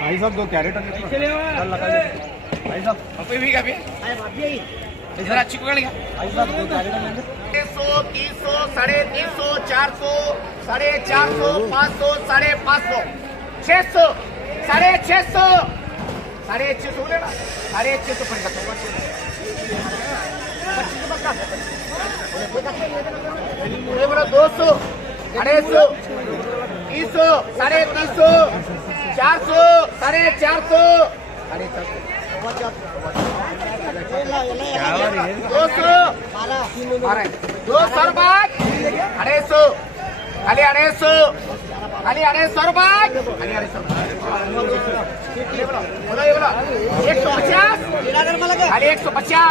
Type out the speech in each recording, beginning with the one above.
भाई साहब 2 कैरेट भाई साहब इधर अच्छी पकड़ लिया भाई साहब 2 कैरेट 300 300 350 400 450 500 550 600 650 650 बोले ना 650 पर बोले 200 250 300 350 400 450 200 रुपये 250 खाली 250 रुपये बोलो 150 खाली 150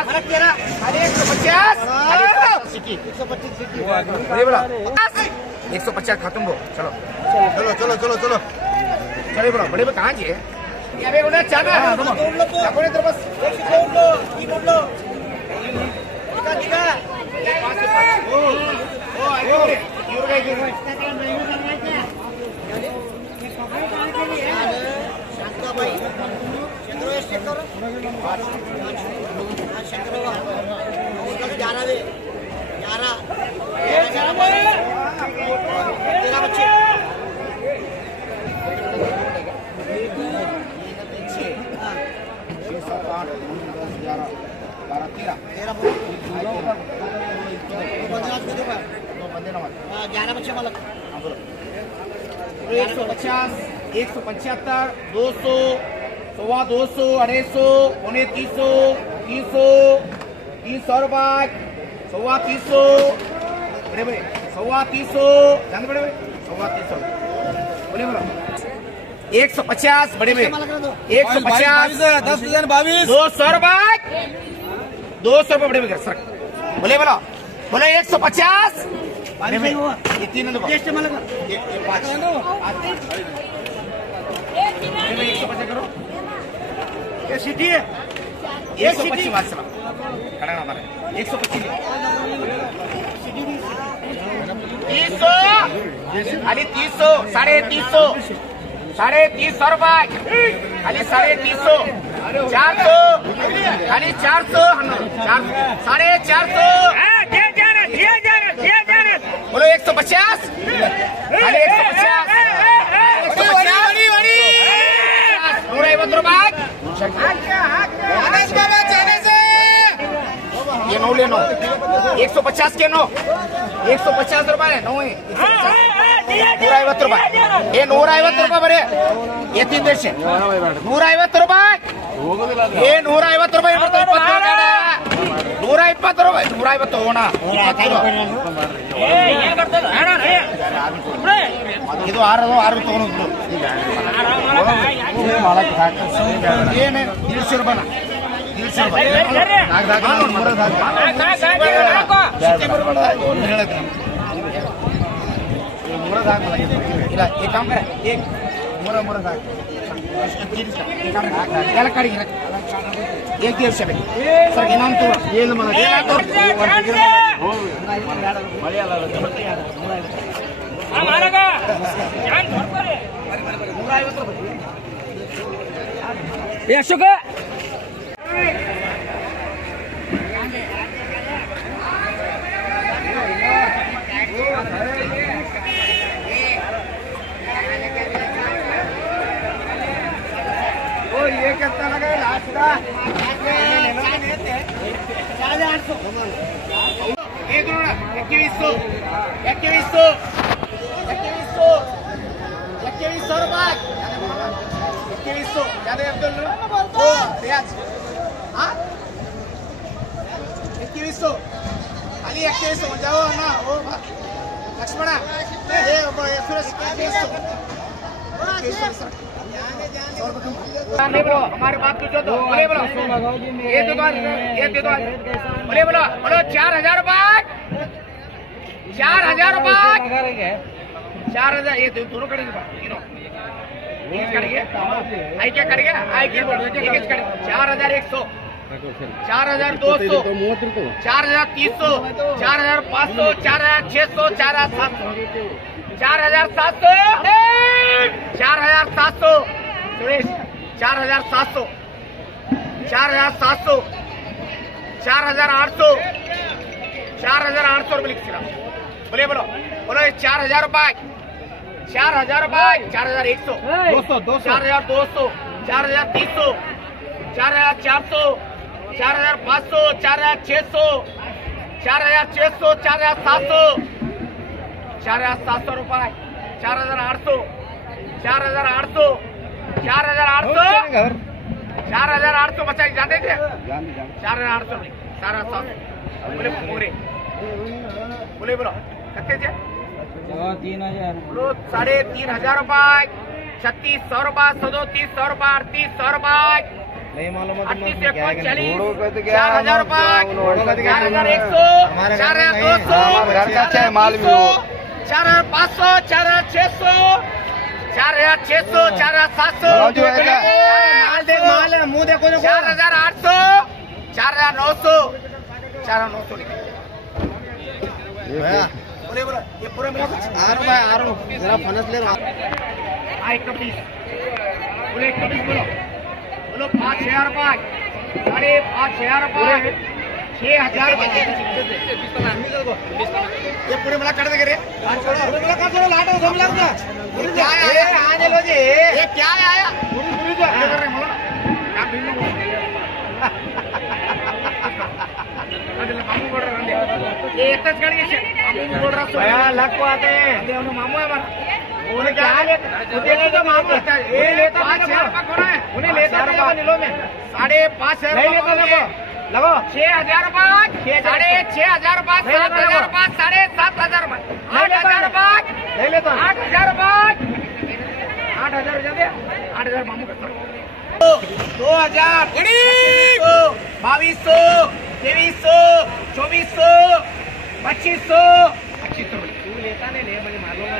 खाली 150 खत्म हो चलो चलो चलो चलो चलो चलो बोलो बड़े कहाँ जी अरे उन्हें चाना बस ग्यारह बच्चे मालक 150 175 200 200 250 पौने 300 300 300 रुपये 300 बड़े बड़े 300 जानते बड़े बड़े 300 बोले बोलो 150 बड़े में 150 10 22 200 रुपये 200 रुपये बड़े में सर बोले बोलो बोले 150 ये 3 150 करो ये सिटी है 125 बात चला खड़ा हमारे 125 300 खाली 300 350 350 रुपये खाली 350 400 खाली 400 450 बोलो 150 खाली 150 ये 9 ले 9 150 के 9 150 रुपये 9 है 150 रुपये ये 150 रुपये बरे ये 3 देश 150 रुपये ये 150 रुपये 120 रुपये 150 ಹೋನಾ ಇದು 6 ತಗೊಂಡು ಏನು 150 ರೂಪಾಯಿ 150 ಇಲ್ಲ एक काम करे एक मोरा ಎಲ್ಲ ಕಡೆಗೆ एक दिवस सर इनाम तो अशोक ये कितना लगा लास्ट का 2100 खाली 2100 जाओ ना ओ लक्ष्मण बोलो हमारे बात पूछो तो बोले बोलो ये दे दो बोले बोलो 4000 रुपये 4000 रुपये 4000 ये दोनों करेंगे आई क्या करेंगे आई क्या 4100 4200 4300 4500 4600 4700 4,700 4,700 सुरेश 4,700 4,700 4,800 4,800 रुपये लिखा बोले बोलो बोलो 4,000 रुपये 4,000 रुपये 4,100 200 4,200 4,300 4,400 4,500 4,600 4,600 4,700 4,700 रुपये 4,800 4,800 4,800 4,800 बच्चा जानते थे 4,800 4,700 बोले पूरे बोले बोलो कितने थे 3,000 बोलो 3,500 रुपये 3,600 रुपये 3,700 रुपये 3,800 रुपये नहीं मालूम 38 4,000 रुपये 4,100 4,200 4,500 4,600 4,600 4,700 माल है मुंह देखो 4,800 4,900 4,900 बोले बोलो ये पूरा मिला कुछ आरो जरा फनस ले रहा 1,20 बोले 1,20 बोलो बोलो 5,000 रुपये 5,500 रुपये 6,000 रुपये ये पूरे मिला कर देंगे रे क्या आया आने लो जी ये क्या आया मामू आते मामू है उन्हें क्या लेता मामू उन्हें लेता नीलो में 5,500 लगो 6,000 रुपये 6,500 रुपये 7,000 रुपये 7,500 रुपये 8,000 रुपये ले लेता 8,000 रुपये 8,000 दे 8,000 मामू करता 2,000 2200 2300 2400 2500 तू लेता नहीं ले मुझे मालूम है